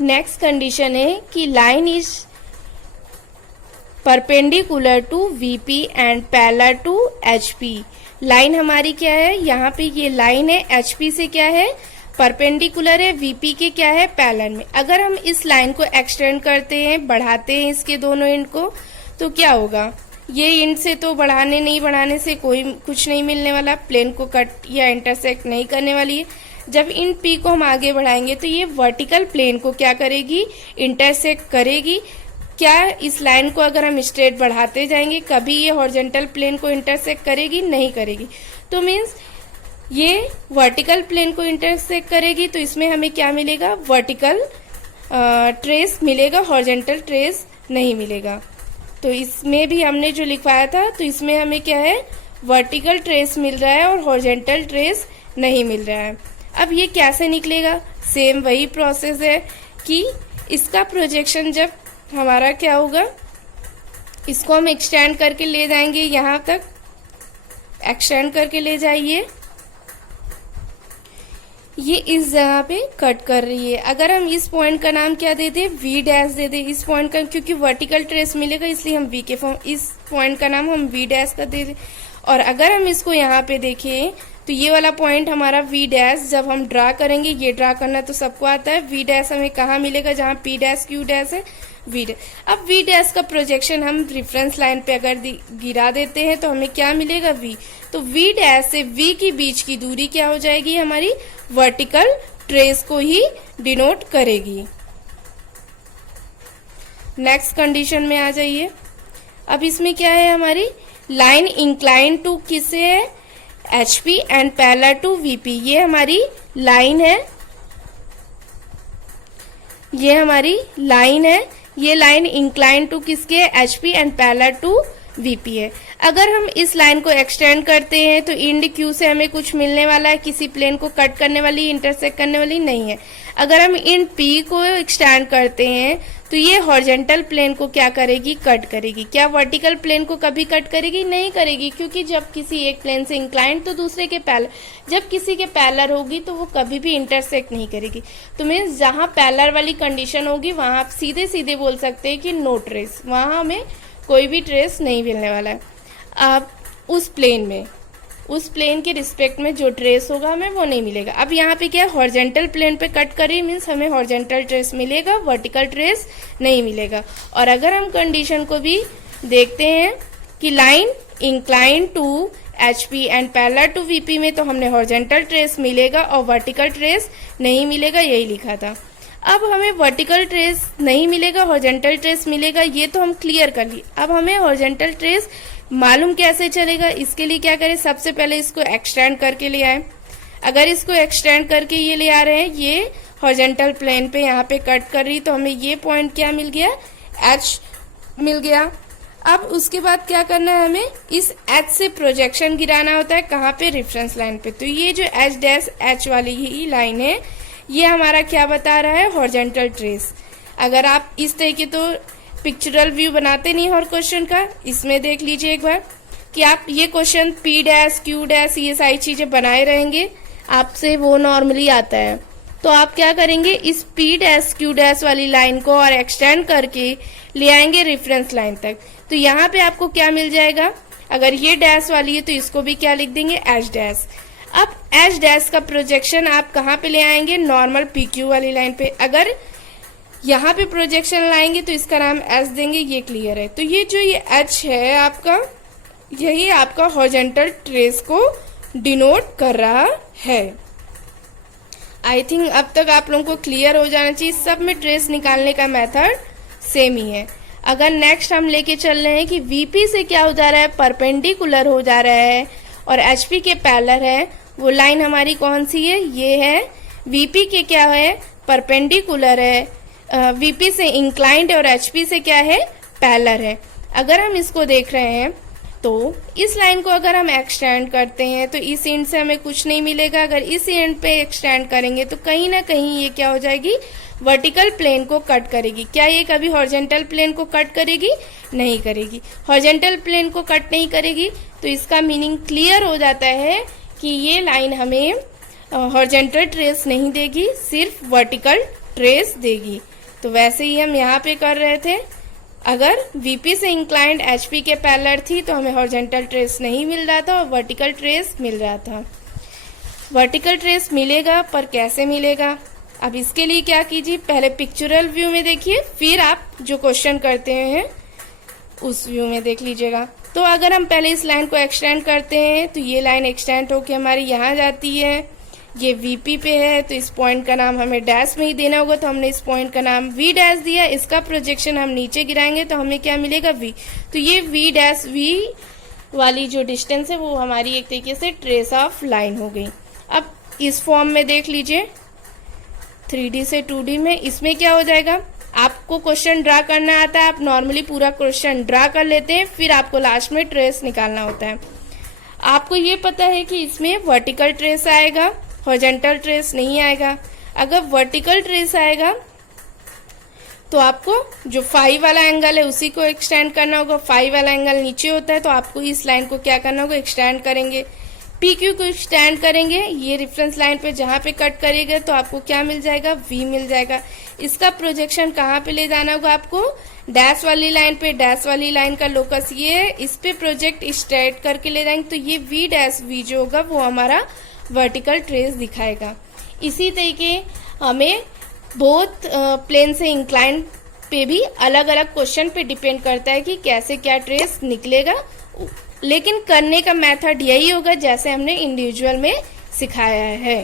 Next condition है कि line is perpendicular to VP and parallel to HP. Line हमारी क्या है, यहाँ पे ये लाइन है एचपी से क्या है परपेंडिकुलर है, वीपी के क्या है पैरेलल में। अगर हम इस लाइन को एक्सटेंड करते हैं, बढ़ाते हैं इसके दोनों एंड को, तो क्या होगा, ये एंड से तो बढ़ाने से कोई कुछ नहीं मिलने वाला, प्लेन को कट या इंटरसेक्ट नहीं करने वाली है। जब इन पी को हम आगे बढ़ाएंगे तो ये वर्टिकल प्लेन को क्या करेगी, इंटरसेक्ट करेगी। क्या इस लाइन को अगर हम स्ट्रेट बढ़ाते जाएंगे कभी ये हॉरिजॉन्टल प्लेन को इंटरसेक्ट करेगी, नहीं करेगी। तो मीन्स ये वर्टिकल प्लेन को इंटरसेक्ट करेगी, तो इसमें हमें क्या मिलेगा, वर्टिकल ट्रेस मिलेगा, हॉरिजॉन्टल ट्रेस नहीं मिलेगा। तो इसमें भी हमने जो लिखवाया था, तो इसमें हमें क्या है, वर्टिकल ट्रेस मिल रहा है और हॉरिजॉन्टल ट्रेस नहीं मिल रहा है। अब ये कैसे निकलेगा, सेम वही प्रोसेस है कि इसका प्रोजेक्शन जब हमारा क्या होगा, इसको हम एक्सटेंड करके ले जाएंगे, यहाँ तक एक्सटेंड करके ले जाइए, ये इस जगह पे कट कर रही है। अगर हम इस पॉइंट का नाम क्या दे दे, वी डैश दे दे इस पॉइंट का, क्योंकि वर्टिकल ट्रेस मिलेगा इसलिए हम वी के फॉर्म, इस पॉइंट का नाम हम वी डैश का दे दे। और अगर हम इसको यहाँ पे देखें तो ये वाला पॉइंट हमारा वी डैश जब हम ड्रा करेंगे, ये ड्रा करना तो सबको आता है, वी डैश हमें कहाँ मिलेगा, जहाँ पी डैश क्यू डैश है, वी डैश। अब वी डैश का प्रोजेक्शन हम रेफरेंस लाइन पे अगर गिरा देते हैं तो हमें क्या मिलेगा, वी। तो वी डैश से वी के बीच की दूरी क्या हो जाएगी, हमारी वर्टिकल ट्रेस को ही डिनोट करेगी। नेक्स्ट कंडीशन में आ जाइए। अब इसमें क्या है, हमारी लाइन इंक्लाइन टू किसे है, HP and parallel to VP. ये हमारी लाइन है, ये हमारी लाइन है, ये लाइन इंक्लाइन टू किसके है, HP and parallel to VP है। अगर हम इस लाइन को एक्सटेंड करते हैं तो इंड क्यू से हमें कुछ मिलने वाला है, किसी प्लेन को कट करने वाली, इंटरसेक्ट करने वाली नहीं है। अगर हम इन पी को एक्सटेंड करते हैं तो ये हॉरिजॉन्टल प्लेन को क्या करेगी, कट करेगी। क्या वर्टिकल प्लेन को कभी कट करेगी, नहीं करेगी, क्योंकि जब किसी एक प्लेन से इंक्लाइंड तो दूसरे के पैरेलल, जब किसी के पैरेलल होगी तो वो कभी भी इंटरसेक्ट नहीं करेगी। तो मीन्स जहां पैरेलल वाली कंडीशन होगी वहां आप सीधे सीधे बोल सकते हैं कि नो ट्रेस, वहां हमें कोई भी ट्रेस नहीं मिलने वाला है। अब उस प्लेन के रिस्पेक्ट में जो ट्रेस होगा हमें वो नहीं मिलेगा। अब यहाँ पे क्या हॉरिजॉन्टल प्लेन पे कट करी, मीन्स हमें हॉरिजॉन्टल ट्रेस मिलेगा, वर्टिकल ट्रेस नहीं मिलेगा। और अगर हम कंडीशन को भी देखते हैं कि line incline to HP and parallel to VP में, तो हमने हॉरिजॉन्टल ट्रेस मिलेगा और वर्टिकल ट्रेस नहीं मिलेगा, यही लिखा था। अब हमें वर्टिकल ट्रेस नहीं मिलेगा, हॉरिजॉन्टल ट्रेस मिलेगा, ये तो हम क्लियर कर लिए। अब हमें हॉरिजॉन्टल ट्रेस मालूम कैसे चलेगा, इसके लिए क्या करें, सबसे पहले इसको एक्सटेंड करके ले आए। अगर इसको एक्सटेंड करके ये ले आ रहे हैं, ये हॉरिजॉन्टल प्लेन पे यहाँ पे कट कर रही, तो हमें ये पॉइंट क्या मिल गया, एच मिल गया। अब उसके बाद क्या करना है, हमें इस एच से प्रोजेक्शन गिराना होता है, कहाँ पे, रेफरेंस लाइन पे। तो ये जो एच डैश एच वाली ही लाइन है, ये हमारा क्या बता रहा है, हॉरिजॉन्टल ट्रेस। अगर आप इस तरह के तो पिक्चरल व्यू बनाते नहीं हर क्वेश्चन का, इसमें देख लीजिए एक बार कि आप ये question P dash Q dash ये सारी चीजें बनाए रहेंगे, आपसे वो नॉर्मली आता है। तो आप क्या करेंगे, इस पी डैश क्यू डैश वाली लाइन को और एक्सटेंड करके ले आएंगे रेफरेंस लाइन तक। तो यहाँ पे आपको क्या मिल जाएगा, अगर ये डैश वाली है तो इसको भी क्या लिख देंगे, एच डैश। अब एच डैश का प्रोजेक्शन आप कहाँ पे ले आएंगे, नॉर्मल पी क्यू वाली लाइन पे। अगर यहाँ पे प्रोजेक्शन लाएंगे तो इसका नाम एच देंगे, ये क्लियर है। तो ये जो ये एच है आपका, यही आपका हॉरिजॉन्टल ट्रेस को डिनोट कर रहा है। आई थिंक अब तक आप लोगों को क्लियर हो जाना चाहिए, सब में ट्रेस निकालने का मेथड सेम ही है। अगर नेक्स्ट हम लेके चल रहे हैं कि वीपी से क्या हो जा रहा है, परपेंडिकुलर हो जा रहा है और एचपी के पैरेलल है, वो लाइन हमारी कौन सी है, ये है। वीपी के क्या है, परपेंडिकुलर है, वीपी से इंक्लाइंड और एचपी से क्या है, पैरेलल है। अगर हम इसको देख रहे हैं तो इस लाइन को अगर हम एक्सटेंड करते हैं तो इस एंड से हमें कुछ नहीं मिलेगा, अगर इस एंड पे एक्सटेंड करेंगे तो कहीं ना कहीं ये क्या हो जाएगी, वर्टिकल प्लेन को कट करेगी। क्या ये कभी हॉरिजॉन्टल प्लेन को कट करेगी, नहीं करेगी। हॉरिजॉन्टल प्लेन को कट नहीं करेगी तो इसका मीनिंग क्लियर हो जाता है कि ये लाइन हमें हॉरिजॉन्टल ट्रेस नहीं देगी, सिर्फ वर्टिकल ट्रेस देगी। तो वैसे ही हम यहाँ पे कर रहे थे, अगर VP से इंक्लाइंड HP के पैरेलल थी तो हमें हॉरिजॉन्टल ट्रेस नहीं मिल रहा था और वर्टिकल ट्रेस मिल रहा था। वर्टिकल ट्रेस मिलेगा, पर कैसे मिलेगा? अब इसके लिए क्या कीजिए, पहले पिक्चरल व्यू में देखिए, फिर आप जो क्वेश्चन करते हैं उस व्यू में देख लीजिएगा। तो अगर हम पहले इस लाइन को एक्सटेंड करते हैं तो ये लाइन एक्सटेंड होके हमारी यहाँ जाती है, ये VP पे है, तो इस पॉइंट का नाम हमें डैश में ही देना होगा, तो हमने इस पॉइंट का नाम V डैश दिया। इसका प्रोजेक्शन हम नीचे गिराएंगे तो हमें क्या मिलेगा, V। तो ये V डैश V वाली जो डिस्टेंस है वो हमारी एक तरीके से ट्रेस ऑफ लाइन हो गई। अब इस फॉर्म में देख लीजिए 3D से 2D में, इसमें क्या हो जाएगा, आपको क्वेश्चन ड्रा करना आता है, आप नॉर्मली पूरा क्वेश्चन ड्रा कर लेते हैं, फिर आपको लास्ट में ट्रेस निकालना होता है। आपको ये पता है कि इसमें वर्टिकल ट्रेस आएगा, हॉरिजॉन्टल ट्रेस नहीं आएगा। अगर वर्टिकल ट्रेस आएगा तो आपको जो फाई वाला एंगल है उसी को एक्सटेंड करना होगा। फाई वाला एंगल नीचे होता है तो आपको इस लाइन को क्या करना होगा, एक्सटेंड करेंगे। PQ को एक्सटेंड करेंगे, ये रेफरेंस लाइन पे जहाँ पे कट करेगा तो आपको क्या मिल जाएगा, V मिल जाएगा। इसका प्रोजेक्शन कहाँ पे ले जाना होगा आपको, डैश वाली लाइन पे। डैश वाली लाइन का लोकस ये है, इस पे प्रोजेक्ट स्ट्रेट करके ले जाएंगे तो ये V डैश V जो होगा वो हमारा वर्टिकल ट्रेस दिखाएगा। इसी तरीके हमें बोथ प्लेन से इंक्लाइन पे भी अलग अलग क्वेश्चन पे डिपेंड करता है कि कैसे क्या ट्रेस निकलेगा, लेकिन करने का मेथड यही होगा जैसे हमने इंडिविजुअल में सिखाया है।